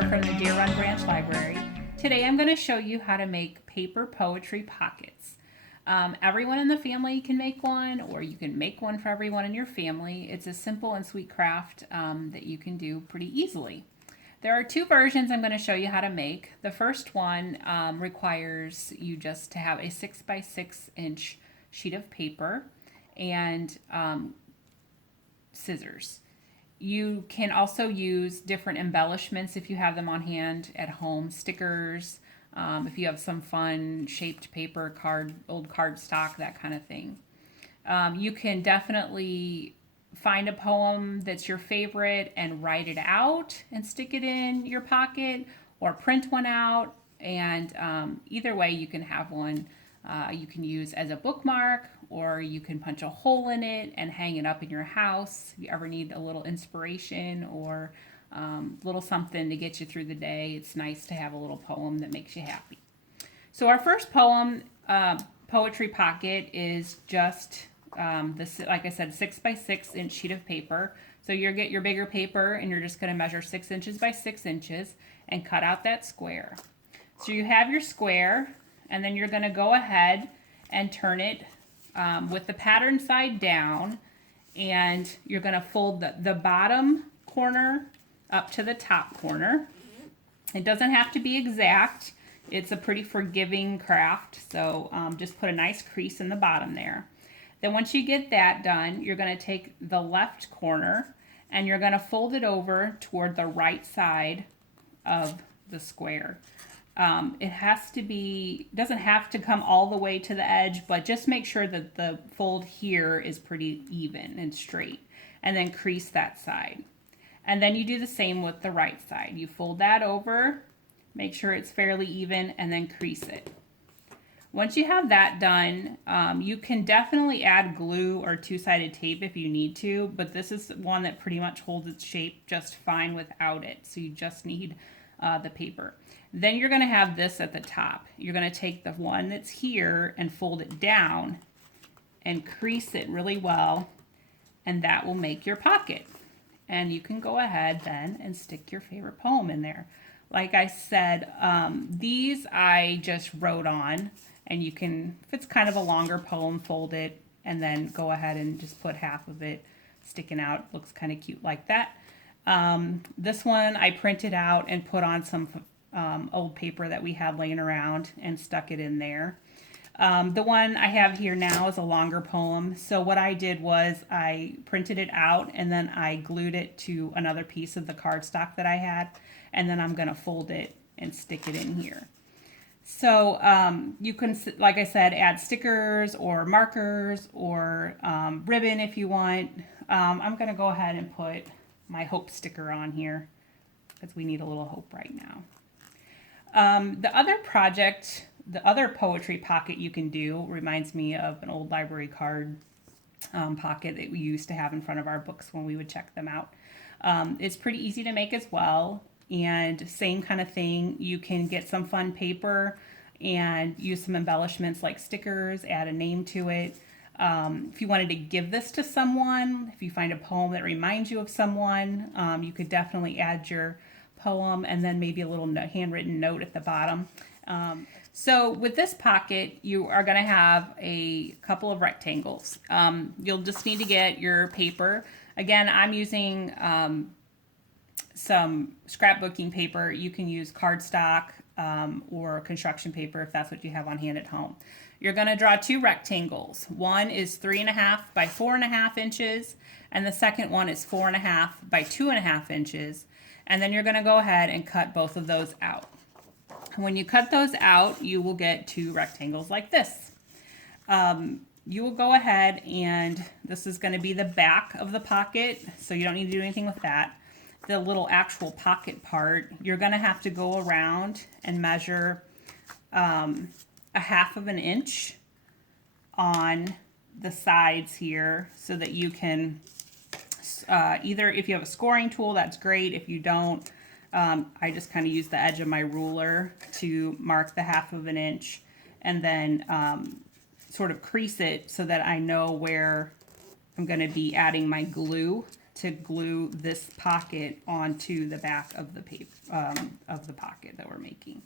Jennifer from the Deer Run Branch Library. Today I'm going to show you how to make paper poetry pockets. Everyone in the family can make one, or you can make one for everyone in your family. It's a simple and sweet craft that you can do pretty easily. There are two versions I'm going to show you how to make. The first one requires you just to have a 6 by 6 inch sheet of paper and scissors. You can also use different embellishments if you have them on hand at home, stickers, if you have some fun shaped paper, old cardstock, that kind of thing. You can definitely find a poem that's your favorite and write it out and stick it in your pocket, or print one out, and either way you can have one you can use as a bookmark, or you can punch a hole in it and hang it up in your house if you ever need a little inspiration or little something to get you through the day. It's nice to have a little poem that makes you happy. So our first poem, poetry pocket, is just this, like I said, 6 by 6 inch sheet of paper. So you get your bigger paper and you're just going to measure 6 inches by 6 inches and cut out that square. So you have your square, and then you're going to go ahead and turn it with the pattern side down, and you're going to fold the bottom corner up to the top corner. It doesn't have to be exact. It's a pretty forgiving craft, so just put a nice crease in the bottom there. Then once you get that done, you're going to take the left corner and you're going to fold it over toward the right side of the square. It has to be, doesn't have to come all the way to the edge, but just make sure that the fold here is pretty even and straight, and then crease that side. And then you do the same with the right side. You fold that over, make sure it's fairly even, and then crease it. Once you have that done, you can definitely add glue or two-sided tape if you need to, but this is one that pretty much holds its shape just fine without it. So you just need the paper. Then you're going to have this at the top. You're going to take the one that's here and fold it down and crease it really well, and that will make your pocket. And you can go ahead then and stick your favorite poem in there. Like I said, these I just wrote on, and you can, if it's kind of a longer poem, fold it and then go ahead and just put half of it sticking out. Looks kind of cute like that. This one I printed out and put on some old paper that we had laying around and stuck it in there. The one I have here now is a longer poem. So what I did was I printed it out and then I glued it to another piece of the cardstock that I had, and then I'm going to fold it and stick it in here. So you can, like I said, add stickers or markers or ribbon if you want. I'm going to go ahead and put my hope sticker on here because we need a little hope right now. The other project, the other poetry pocket you can do, reminds me of an old library card pocket that we used to have in front of our books when we would check them out. It's pretty easy to make as well, and same kind of thing. You can get some fun paper and use some embellishments like stickers, add a name to it. If you wanted to give this to someone, if you find a poem that reminds you of someone, you could definitely add your poem and then maybe a little handwritten note at the bottom. So with this pocket, you are going to have a couple of rectangles. You'll just need to get your paper. Again, I'm using some scrapbooking paper. You can use cardstock or construction paper if that's what you have on hand at home. You're going to draw two rectangles. One is 3.5 by 4.5 inches, and the second one is 4.5 by 2.5 inches. And then you're going to go ahead and cut both of those out. When you cut those out, you will get two rectangles like this. You will go ahead, and this is going to be the back of the pocket, so you don't need to do anything with that. The little actual pocket part, you're going to have to go around and measure a 1/2 inch on the sides here so that you can either, if you have a scoring tool, that's great. If you don't, I just kind of use the edge of my ruler to mark the 1/2 inch and then sort of crease it so that I know where I'm going to be adding my glue to glue this pocket onto the back of the paper, of the pocket that we're making.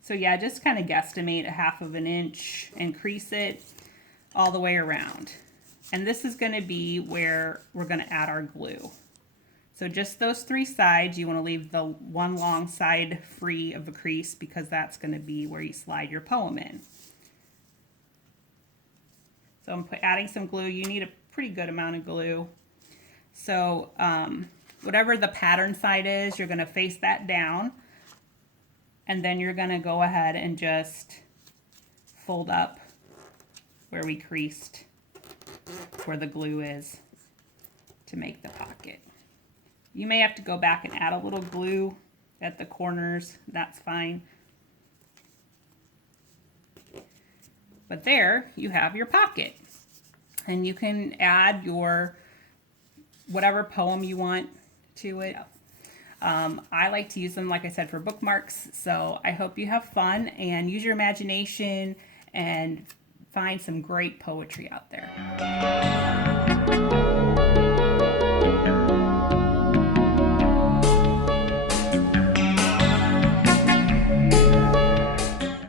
So yeah, just kind of guesstimate 1/2 inch and crease it all the way around. And this is going to be where we're going to add our glue. So just those 3 sides, you want to leave the one long side free of a crease because that's going to be where you slide your poem in. So I'm adding some glue. You need a pretty good amount of glue. So whatever the pattern side is, you're going to face that down. And then you're going to go ahead and just fold up where we creased, where the glue is, to make the pocket. You may have to go back and add a little glue at the corners. That's fine. But there you have your pocket. And you can add your whatever poem you want to it. I like to use them, like I said, for bookmarks. So I hope you have fun and use your imagination and find some great poetry out there.